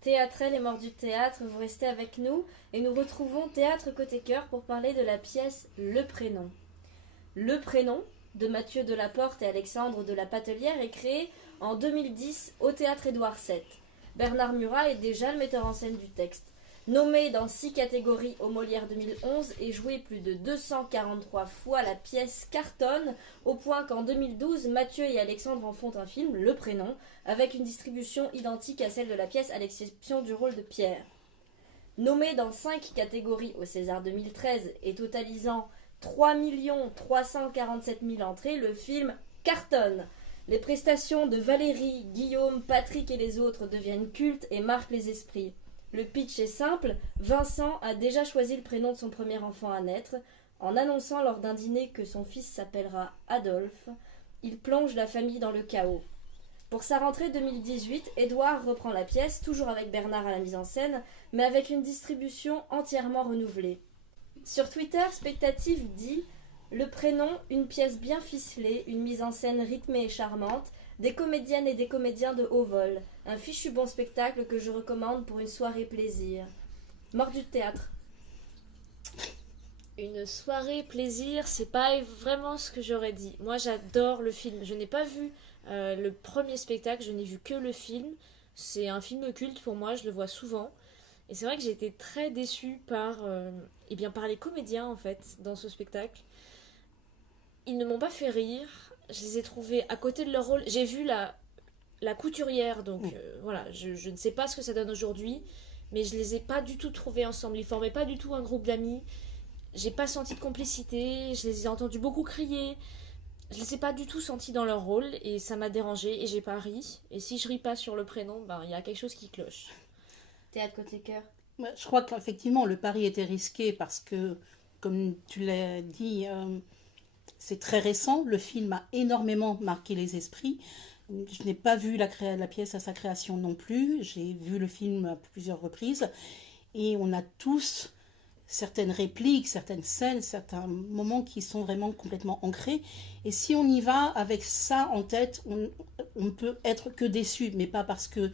Théâtrel et morts du théâtre, vous restez avec nous et nous retrouvons Théâtre Côté Cœur pour parler de la pièce Le Prénom. Le Prénom, de Mathieu Delaporte et Alexandre de la Patelière, est créé en 2010 au Théâtre Édouard VII. Bernard Murat est déjà le metteur en scène du texte. Nommé dans 6 catégories au Molière 2011 et joué plus de 243 fois, la pièce cartonne au point qu'en 2012, Mathieu et Alexandre en font un film, Le Prénom, avec une distribution identique à celle de la pièce à l'exception du rôle de Pierre. Nommé dans 5 catégories au César 2013 et totalisant 3 347 000 entrées, le film cartonne. Les prestations de Valérie, Guillaume, Patrick et les autres deviennent cultes et marquent les esprits. Le pitch est simple, Vincent a déjà choisi le prénom de son premier enfant à naître. En annonçant lors d'un dîner que son fils s'appellera Adolphe, il plonge la famille dans le chaos. Pour sa rentrée 2018, Édouard reprend la pièce, toujours avec Bernard à la mise en scène, mais avec une distribution entièrement renouvelée. Sur Twitter, Spectative dit « Le Prénom, une pièce bien ficelée, une mise en scène rythmée et charmante, des comédiennes et des comédiens de haut vol. Un fichu bon spectacle que je recommande pour une soirée plaisir. » Mort du théâtre. Une soirée plaisir, c'est pas vraiment ce que j'aurais dit. Moi, j'adore le film. Je n'ai pas vu le premier spectacle, je n'ai vu que le film. C'est un film culte pour moi, je le vois souvent. Et c'est vrai que j'ai été très déçue par les comédiens, en fait, dans ce spectacle. Ils ne m'ont pas fait rire. Je les ai trouvés à côté de leur rôle. J'ai vu la couturière, donc voilà, je ne sais pas ce que ça donne aujourd'hui, mais je les ai pas du tout trouvés ensemble. Ils formaient pas du tout un groupe d'amis. J'ai pas senti de complicité. Je les ai entendus beaucoup crier. Je les ai pas du tout sentis dans leur rôle et ça m'a dérangée et j'ai pas ri. Et si je ris pas sur le prénom, il y a quelque chose qui cloche. Théâtre Côté Cœur. Je crois qu'effectivement le pari était risqué parce que, comme tu l'as dit, c'est très récent. Le film a énormément marqué les esprits. Je n'ai pas vu la pièce à sa création non plus. J'ai vu le film à plusieurs reprises. Et on a tous certaines répliques, certaines scènes, certains moments qui sont vraiment complètement ancrés. Et si on y va avec ça en tête, on ne peut être que déçu. Mais pas parce que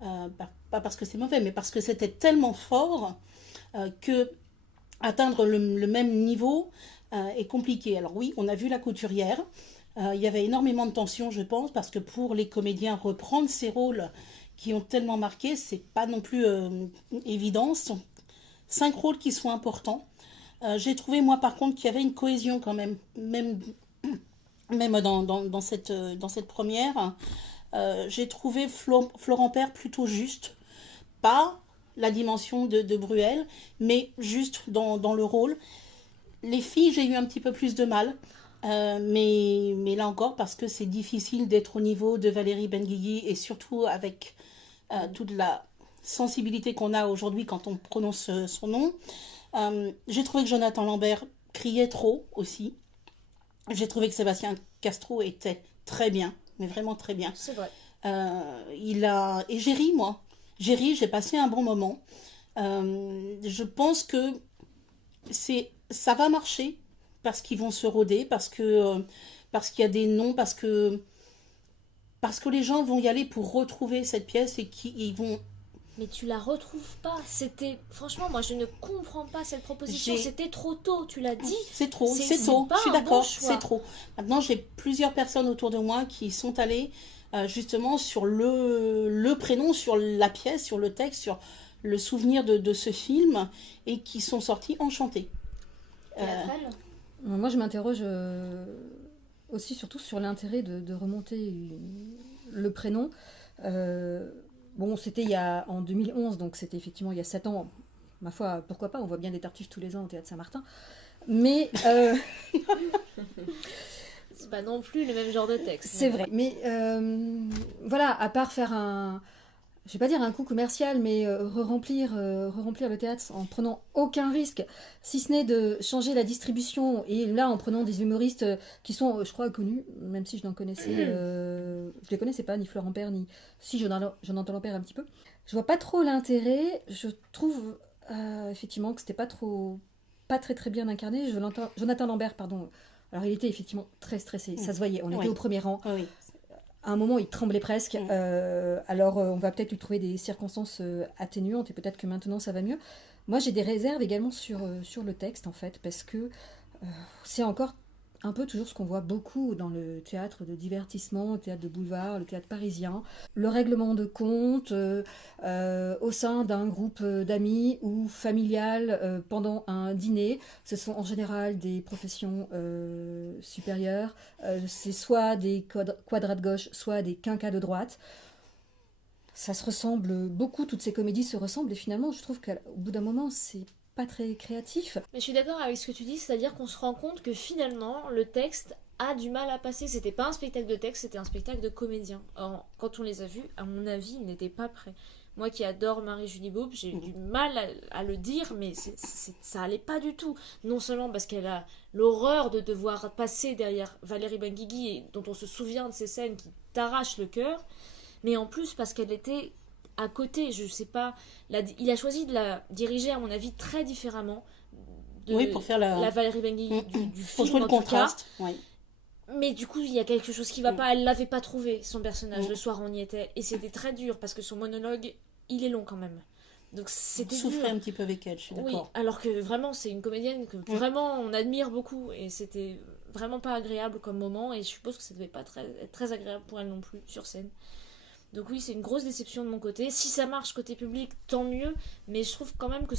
c'est mauvais, mais parce que c'était tellement fort que atteindre le même niveau est compliqué. Alors oui, on a vu la couturière. Il y avait énormément de tension, je pense, parce que pour les comédiens, reprendre ces rôles qui ont tellement marqué, c'est pas non plus évident. Ce sont 5 rôles qui sont importants. J'ai trouvé, moi, par contre, qu'il y avait une cohésion quand même dans cette première. J'ai trouvé Florent Père plutôt juste. Pas la dimension de Bruel, mais juste dans le rôle. Les filles, j'ai eu un petit peu plus de mal. Mais là encore, parce que c'est difficile d'être au niveau de Valérie Benguigui et surtout avec toute la sensibilité qu'on a aujourd'hui quand on prononce son nom. J'ai trouvé que Jonathan Lambert criait trop aussi. J'ai trouvé que Sébastien Castro était très bien, mais vraiment très bien. C'est vrai. Et j'ai ri, moi. J'ai ri, j'ai passé un bon moment. Je pense que ça va marcher parce qu'ils vont se rôder, parce qu'il y a des noms, parce que les gens vont y aller pour retrouver cette pièce et qu'ils vont... Mais tu la retrouves pas. Franchement, moi je ne comprends pas cette proposition. C'était trop tôt, tu l'as dit. C'est trop, c'est tôt. Je suis d'accord, c'est trop. Maintenant, j'ai plusieurs personnes autour de moi qui sont allées justement sur le prénom, sur la pièce, sur le texte, sur le souvenir de ce film et qui sont sorties enchantées. Moi, je m'interroge aussi surtout sur l'intérêt de remonter le prénom. Bon, c'était en 2011, donc c'était effectivement il y a 7 ans. Ma foi, pourquoi pas, on voit bien des Tartuffes tous les ans au Théâtre Saint-Martin. Mais... c'est pas non plus le même genre de texte. C'est vrai. Mais voilà, à part faire je vais pas dire un coup commercial, mais remplir le théâtre en prenant aucun risque, si ce n'est de changer la distribution, et là en prenant des humoristes qui sont, je crois, connus, même si je n'en connaissais, je les connaissais pas, ni Florent Père, ni... Si, Jonathan Lambert un petit peu. Je vois pas trop l'intérêt, je trouve effectivement que c'était pas trop pas très très bien incarné. Jonathan Lambert, pardon. Alors il était effectivement très stressé, ça se voyait, on était au premier rang. Oui. À un moment, il tremblait presque. Alors, on va peut-être lui trouver des circonstances atténuantes et peut-être que maintenant, ça va mieux. Moi, j'ai des réserves également sur le texte, en fait, parce que c'est encore un peu toujours ce qu'on voit beaucoup dans le théâtre de divertissement, le théâtre de boulevard, le théâtre parisien. Le règlement de compte au sein d'un groupe d'amis ou familial pendant un dîner. Ce sont en général des professions supérieures. C'est soit des quadrats de gauche, soit des quinquas de droite. Ça se ressemble beaucoup, toutes ces comédies se ressemblent et finalement je trouve qu'au bout d'un moment c'est pas très créatif. Mais je suis d'accord avec ce que tu dis, c'est-à-dire qu'on se rend compte que finalement le texte a du mal à passer. C'était pas un spectacle de texte, c'était un spectacle de comédien. Or, quand on les a vus, à mon avis, ils n'étaient pas prêts. Moi qui adore Marie-Julie Beaupe, j'ai eu du mal à le dire, mais ça allait pas du tout. Non seulement parce qu'elle a l'horreur de devoir passer derrière Valérie Benguigui, et dont on se souvient de ces scènes qui t'arrachent le cœur, mais en plus parce qu'elle était à côté, je sais pas, il a choisi de la diriger à mon avis très différemment Pour faire la Valérie Benguigui du pour film jouer le en tout contraste. cas. Oui. Mais du coup il y a quelque chose qui va pas, elle l'avait pas trouvé son personnage le soir où on y était, et c'était très dur parce que son monologue il est long quand même, donc c'était dur. Souffrait un petit peu avec elle, je suis d'accord. Oui, alors que vraiment c'est une comédienne que vraiment on admire beaucoup, et c'était vraiment pas agréable comme moment, et je suppose que ça devait pas être très agréable pour elle non plus sur scène. Donc oui, c'est une grosse déception de mon côté. Si ça marche côté public, tant mieux, mais je trouve quand même que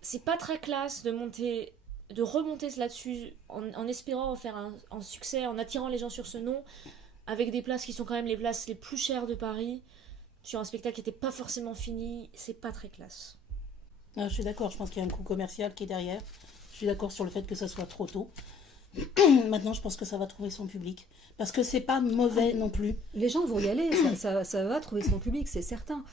c'est pas très classe de remonter là-dessus en espérant en faire un succès, en attirant les gens sur ce nom, avec des places qui sont quand même les places les plus chères de Paris, sur un spectacle qui n'était pas forcément fini. C'est pas très classe. Je suis d'accord, je pense qu'il y a un coût commercial qui est derrière. Je suis d'accord sur le fait que ça soit trop tôt. Maintenant, je pense que ça va trouver son public. Parce que c'est pas mauvais non plus. Les gens vont y aller, ça va trouver son public, c'est certain.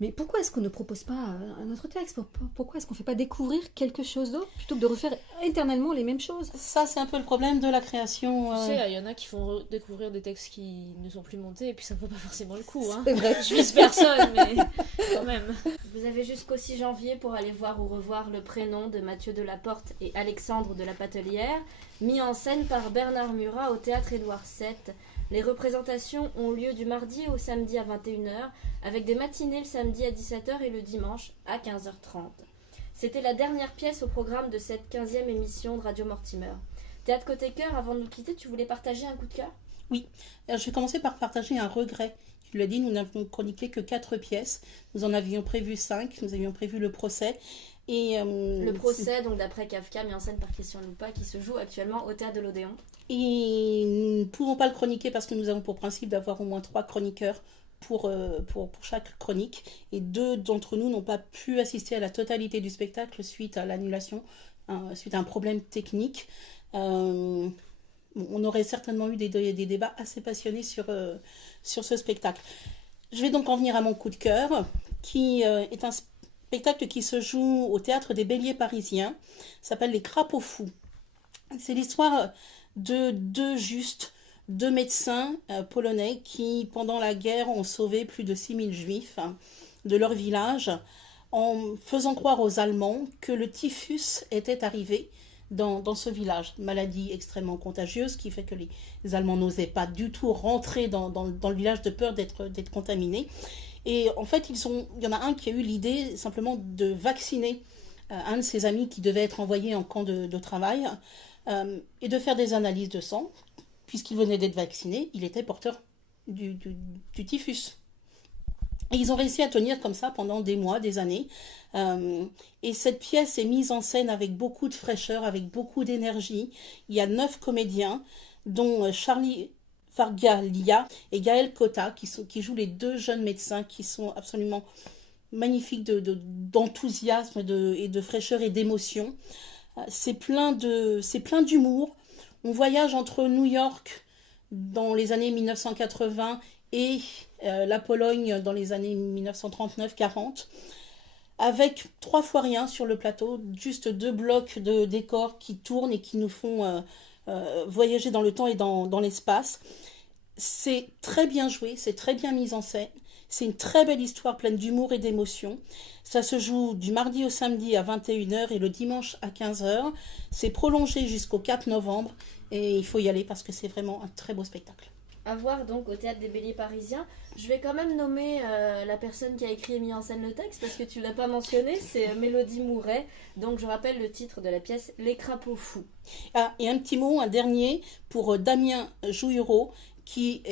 Mais pourquoi est-ce qu'on ne propose pas un autre texte ? Pourquoi est-ce qu'on ne fait pas découvrir quelque chose d'autre plutôt que de refaire éternellement les mêmes choses ? Ça, c'est un peu le problème de la création. Tu sais, il y en a qui font découvrir des textes qui ne sont plus montés, et puis ça ne vaut pas forcément le coup. Hein. C'est vrai. Je vise personne, mais quand même. Vous avez jusqu'au 6 janvier pour aller voir ou revoir Le Prénom de Mathieu Delaporte et Alexandre de la Patelière, mis en scène par Bernard Murat au théâtre Édouard VII. Les représentations ont lieu du mardi au samedi à 21h, avec des matinées le samedi à 17h et le dimanche à 15h30. C'était la dernière pièce au programme de cette 15e émission de Radio Mortimer. Théâtre Côté Cœur, avant de nous quitter, tu voulais partager un coup de cœur ? Oui, alors, je vais commencer par partager un regret. Tu l'as dit, nous n'avons chroniqué que 4 pièces. Nous en avions prévu 5, nous avions prévu le procès. Et, le procès, donc d'après Kafka, mis en scène par Christian Lupa, qui se joue actuellement au théâtre de l'Odéon. Et nous ne pouvons pas le chroniquer parce que nous avons pour principe d'avoir au moins 3 chroniqueurs pour chaque chronique. Et 2 d'entre nous n'ont pas pu assister à la totalité du spectacle suite à l'annulation, suite à un problème technique. On aurait certainement eu des débats assez passionnés sur ce spectacle. Je vais donc en venir à mon coup de cœur, qui est un spectacle qui se joue au théâtre des Béliers parisiens. Ça s'appelle Les Crapauds Fous. C'est l'histoire de deux médecins polonais qui, pendant la guerre, ont sauvé plus de 6000 juifs de leur village en faisant croire aux Allemands que le typhus était arrivé dans ce village. Maladie extrêmement contagieuse qui fait que les Allemands n'osaient pas du tout rentrer dans le village de peur d'être contaminés. Et en fait, il y en a un qui a eu l'idée simplement de vacciner un de ses amis qui devait être envoyé en camp de travail et de faire des analyses de sang. Puisqu'il venait d'être vacciné, il était porteur du typhus. Et ils ont réussi à tenir comme ça pendant des mois, des années. Et cette pièce est mise en scène avec beaucoup de fraîcheur, avec beaucoup d'énergie. Il y a 9 comédiens, dont Charlie Fargalia et Gaël Cotta, qui jouent les 2 jeunes médecins qui sont absolument magnifiques d'enthousiasme et de fraîcheur et d'émotion. C'est plein d'humour. On voyage entre New York dans les années 1980 et la Pologne dans les années 1939-40, avec 3 fois rien sur le plateau, juste 2 blocs de décors qui tournent et qui nous font voyager dans le temps et dans l'espace. C'est très bien joué, c'est très bien mis en scène, C'est une très belle histoire pleine d'humour et d'émotion. Ça se joue du mardi au samedi à 21h et le dimanche à 15h. C'est prolongé jusqu'au 4 novembre et il faut y aller parce que c'est vraiment un très beau spectacle. À voir donc au Théâtre des Béliers Parisiens. Je vais quand même nommer la personne qui a écrit et mis en scène le texte parce que tu l'as pas mentionné, c'est Mélodie Mouret. Donc je rappelle le titre de la pièce, Les Crapauds Fous. Ah, et un petit mot, un dernier, pour Damien Jouireau qui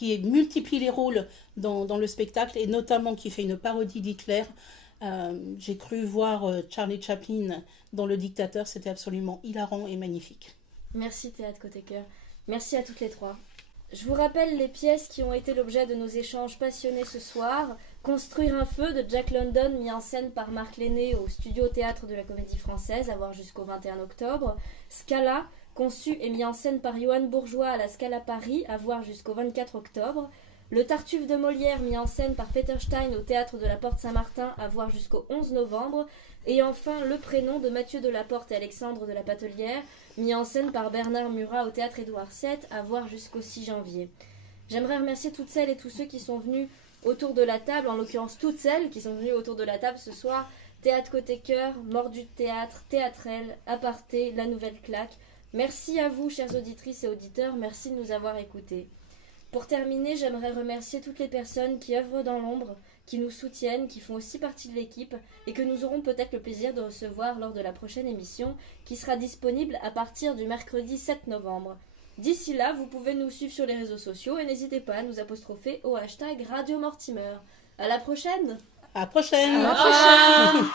multiplie les rôles dans le spectacle et notamment qui fait une parodie d'Hitler. J'ai cru voir Charlie Chaplin dans Le Dictateur, c'était absolument hilarant et magnifique. Merci Théâtre Côté Cœur. Merci à toutes les trois. Je vous rappelle les pièces qui ont été l'objet de nos échanges passionnés ce soir. Construire un feu de Jack London, mis en scène par Marc Lenné au Studio Théâtre de la Comédie Française, à voir jusqu'au 21 octobre. Scala, conçu et mis en scène par Johan Bourgeois à la Scala Paris, à voir jusqu'au 24 octobre. Le Tartuffe de Molière, mis en scène par Peter Stein au Théâtre de la Porte Saint-Martin, à voir jusqu'au 11 novembre. Et enfin, Le Prénom de Mathieu Delaporte et Alexandre de la Patelière, mis en scène par Bernard Murat au Théâtre Édouard VII, à voir jusqu'au 6 janvier. J'aimerais remercier toutes celles et tous ceux qui sont venus autour de la table, en l'occurrence toutes celles qui sont venues autour de la table ce soir. Théâtre Côté Cœur, Mordu de Théâtre, Théâtrel, Aparté, La Nouvelle Claque. Merci à vous, chères auditrices et auditeurs, merci de nous avoir écoutés. Pour terminer, j'aimerais remercier toutes les personnes qui œuvrent dans l'ombre, qui nous soutiennent, qui font aussi partie de l'équipe et que nous aurons peut-être le plaisir de recevoir lors de la prochaine émission qui sera disponible à partir du mercredi 7 novembre. D'ici là, vous pouvez nous suivre sur les réseaux sociaux et n'hésitez pas à nous apostropher au hashtag Radio Mortimer. À la prochaine! À la prochaine! À la prochaine!